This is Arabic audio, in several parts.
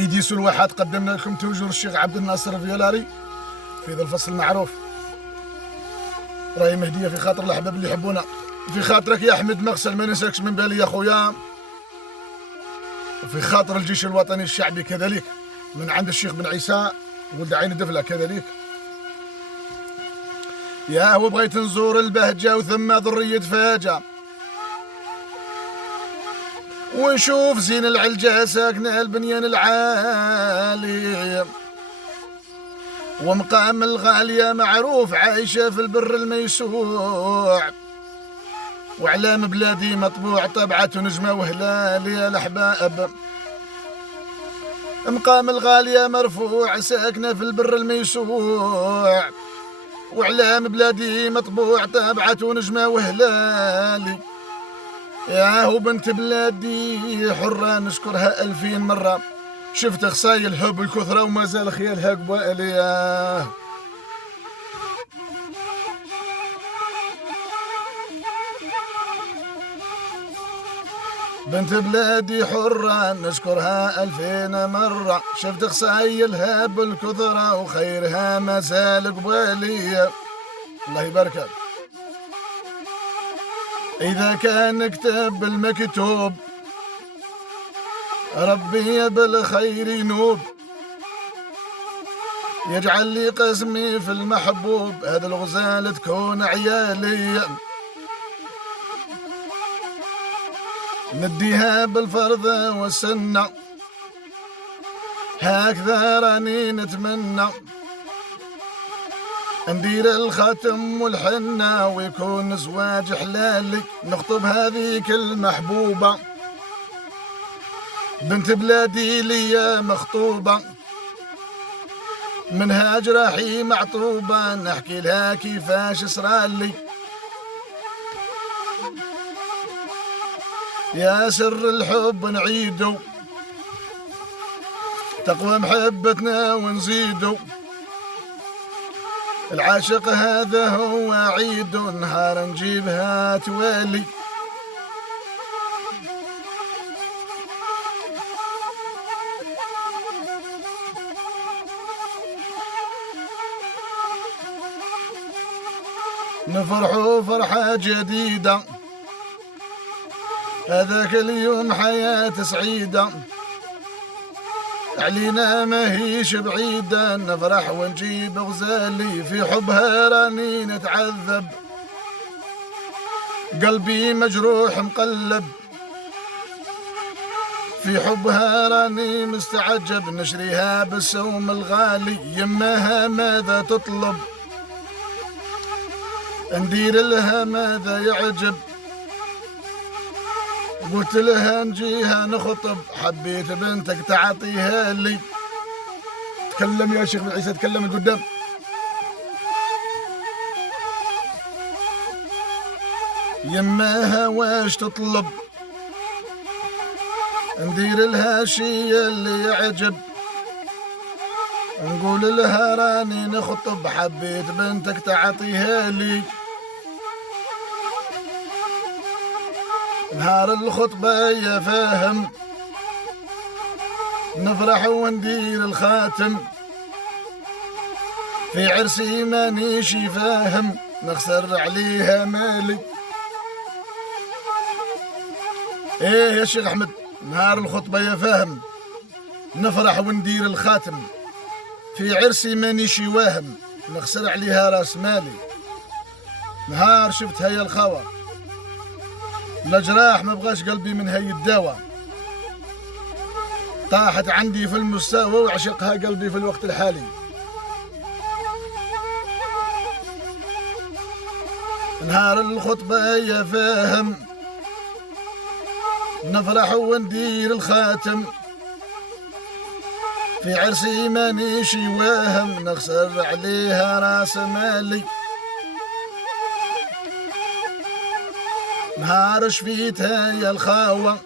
إيدي سلوحات قدمنا لكم توجور الشيخ عبد الناصر فيولاري في ذا الفصل المعروف. راهي مهدية في خاطر الأحباب اللي يحبونا، في خاطرك يا أحمد مغسل ما ننساكش من بالي يا خويا، وفي خاطر الجيش الوطني الشعبي كذلك من عند الشيخ بن عيسى ولد عين الدفلة كذلك. يا هو بغيت نزور البهجة وثم ذرية فاجة، ونشوف زين العلجة ساكنة البنيان العالي، ومقام الغالية معروف عايشة في البر الميسوع، وعلام بلادي مطبوع طبعة نجمة وهلال يا الأحباب. مقام الغالية مرفوع ساكنة في البر الميسوع، وعلام بلادي مطبوع طبعة نجمة وهلالي. يا هو بنت بلادي حرة نشكرها 2000 مرة، شفت خصايل حب الكثرة وما زال خيالها قبالي. بنت بلادي حرة نشكرها 2000 مرة، شفت خصايلها بالكثرة وخيرها ما زال قبالي. الله يبارك. إذا كان كتب المكتوب ربي بالخير ينوب، يجعل لي قسمي في المحبوب، هذا الغزال تكون عيالي. نديها بالفرض والسنة هكذا راني نتمنى، ندير الخاتم والحنة ويكون زواج حلالي، نخطب هذيك المحبوبة بنت بلادي ليا مخطوبة، من هاجرحي معطوبة نحكي لها كيفاش صرالي. يا سر الحب نعيدو تقوى محبتنا ونزيدو، العاشق هذا هو عيد نهار نجيبها توالي. نفرحوا فرحة جديدة هذاك اليوم حياة سعيدة، علينا ما هيش بعيدة، نفرح ونجيب غزالي، في حبها راني نتعذب قلبي مجروح مقلب، في حبها راني مستعجب، نشريها بالسوم الغالي، يماها ماذا تطلب ندير لها ماذا يعجب، قلت لها نجيها نخطب، حبيت بنتك تعطيها لي. تكلم يا شيخ بن عيسى، تكلم القدام. يماها واش تطلب ندير لها شي اللي يعجب، نقول لها راني نخطب، حبيت بنتك تعطيها لي. نهار الخطبة يا فاهم نفرح وندير الخاتم، في عرسي مانيشي فاهم نخسر عليها مالي. ايه يا شيخ احمد، نهار الخطبة يا فاهم نفرح وندير الخاتم، في عرسي مانيشي واهم نخسر عليها راس مالي. نهار شفتها يا الخوة الأجراح ما بغاش قلبي من هاي الدواء، طاحت عندي في المستوى وعشقها قلبي في الوقت الحالي. نهار الخطبة يا فاهم نفرح وندير الخاتم، في عرسي مانيشي واهم نخسر عليها راس مالي. نهار شفيتها يا الخاوة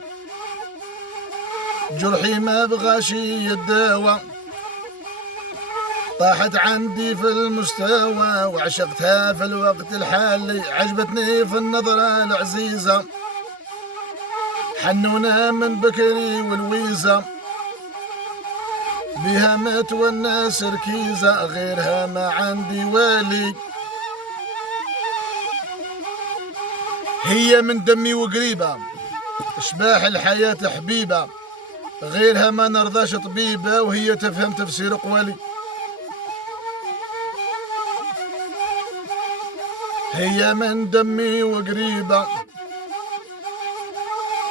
جرحي ما بغاشي يداوى، طاحت عندي في المستوى وعشقتها في الوقت الحالي، عجبتني في النظرة العزيزة حنونا من بكري والويزة، بها متونس ركيزة غيرها ما عندي والي. هي من دمي وقريبة اشباح الحياة حبيبة غيرها ما نرضاش طبيبة وهي تفهم تفسير قوالي. هي من دمي وقريبة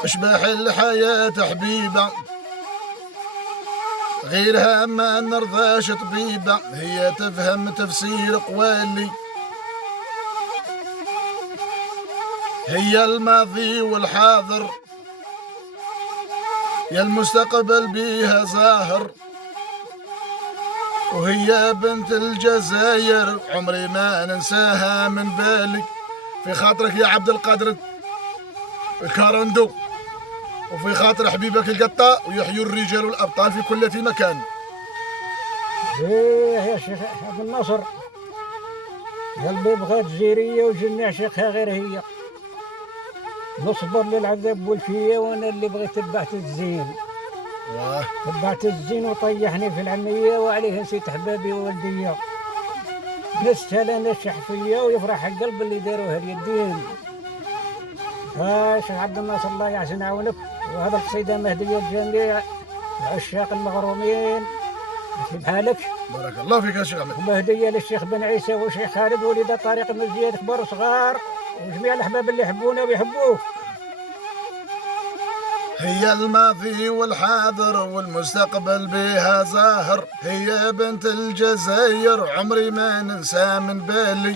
اشباح الحياة حبيبة غيرها ما نرضاش طبيبة هي تفهم تفسير قوالي. هي الماضي والحاضر يا المستقبل بيها ظاهر وهي بنت الجزائر عمري ما ننساها من بالي. في خاطرك يا عبد القادر الكارندو وفي خاطر حبيبك القطة ويحيوا الرجال والأبطال في كل مكان. ايه يا شيخ عبد الناصر قلبي بغات جيرية وجني عشقها غير هي. نصبر للعذاب والفية وانا اللي بغيت تبعت الزين. تبعت الزين وطيحني في العمية وعليه نسيت احبابي ووالدية. نستاهل انا الشحفية ويفرح القلب اللي داروها اليدين. شيخ عبد الناصر الله يحسن عونك. وهذا القصيدة مهدية لجميع العشاق المغرومين بحالك. بارك الله فيك يا شيخ أحمد. ومهدية للشيخ بن عيسى والشيخ خالد ولد طارق بن زياد كبار وصغار وجميع الأحباب اللي يحبونا ويحبوك. هي الماضي والحاضر والمستقبل بها ظاهر هي بنت الجزائر عمري ما ننسى من بالي.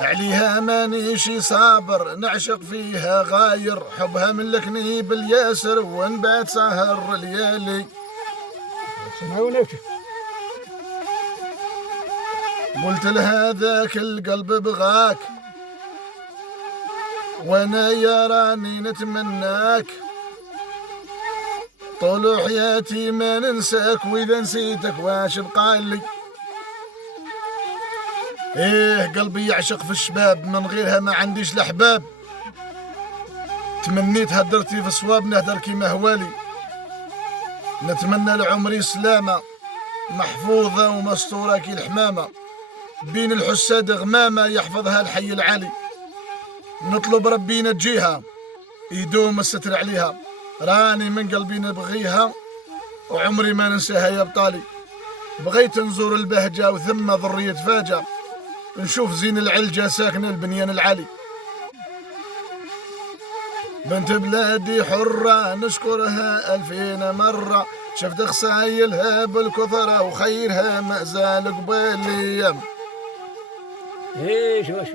عليها مانيشي صابر نعشق فيها غاير حبها ملكني بالياسر ونبات سهر ليالي. سمعونك قلت لها ذاك القلب بغاك وانا يا راني نتمناك طول حياتي ما ننساك واذا نسيتك واش بقالي. ايه قلبي يعشق في الشباب من غيرها ما عنديش الاحباب. تمنيت هدرتي في الصواب نهدر كيما هوالي. نتمنى لعمري سلامة محفوظة ومستورة كي الحمامة بين الحساد غمامة يحفظها الحي العالي. نطلب ربي نجيها يدوم الستر عليها راني من قلبي نبغيها وعمري ما ننساها يا بطالي. بغيت نزور البهجة وثم ذرية فاجة نشوف زين العلجة ساكنة البنيان العالي. بنت بلادي حرة نشكرها 2000 مرة شفت خصايلها بالكثرة وخيرها ما زال قبالي. ايه شوف